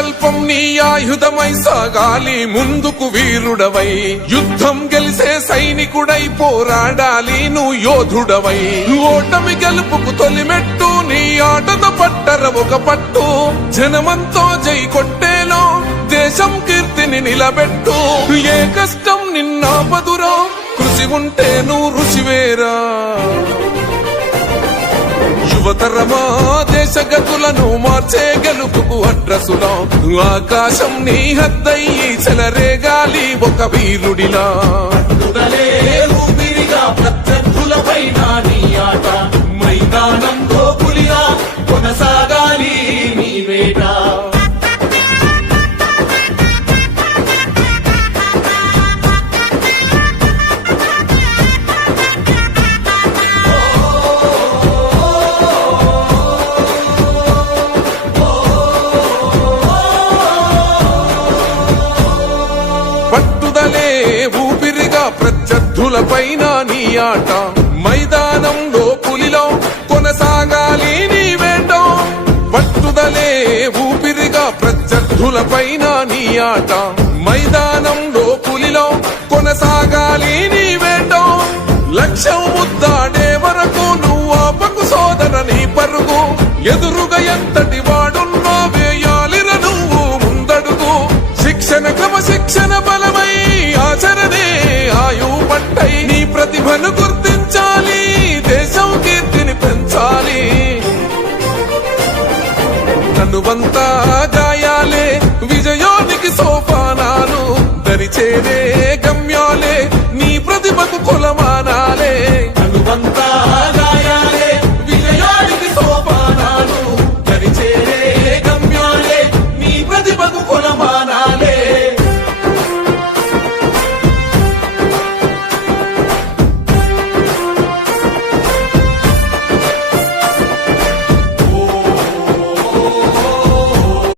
సంకల్పం నీ ఆయుధమై సాగాలి ముందుకు వీరుడవై యుద్ధం గెలిసే సైనికుడై పోరాడాలి నువ్వు యోధుడవై ఓటమి గెలుపుకు తొలిమెట్టు నీ ఆటతో పట్టర ఒక పట్టు జనమంతో జై కొట్టేలో దేశం కీర్తిని నిలబెట్టు ఏ కష్టం నిన్నాపదురో కృషి ఉంటే నువ్వు రుచివేరా యువతరమా దేశ గతులను మార్చే గెలుపుకు అడ్రసులా ఆకాశం నీ హద్దయ్యి చెలరేగాలి ఒక వీరుడిలా ప్రత్యర్థులపైన నీ ఆట మైదానంలో పులిగా కొనసాగాలి నీ వేట ప్రత్యర్థులపైన నీ ఆట మైదానంలో పులిలో కొనసాగాలి నీ వేట పట్టుదలే ఊపిరిగా ప్రత్యర్థులపైన నీ ఆట మైదానంలో పులిలో కొనసాగాలి నీ వేట లక్ష్యం ముద్దాడే వరకు నువ్వు ఆపకు సోదర నీ పరుగు ఎదురుగా ఎంతటి వాడున్నా వేయాలిర నువ్వు ముందడుగు శిక్షణ క్రమశిక్షణ బలమై ఆచరణే ఆయు పట్టై నీ ప్రతిభను గుర్తించాలి దేశం కీర్తిని పెంచాలి తనువంతా గాయాలే విజయానికి సోపానాలు దరిచేరే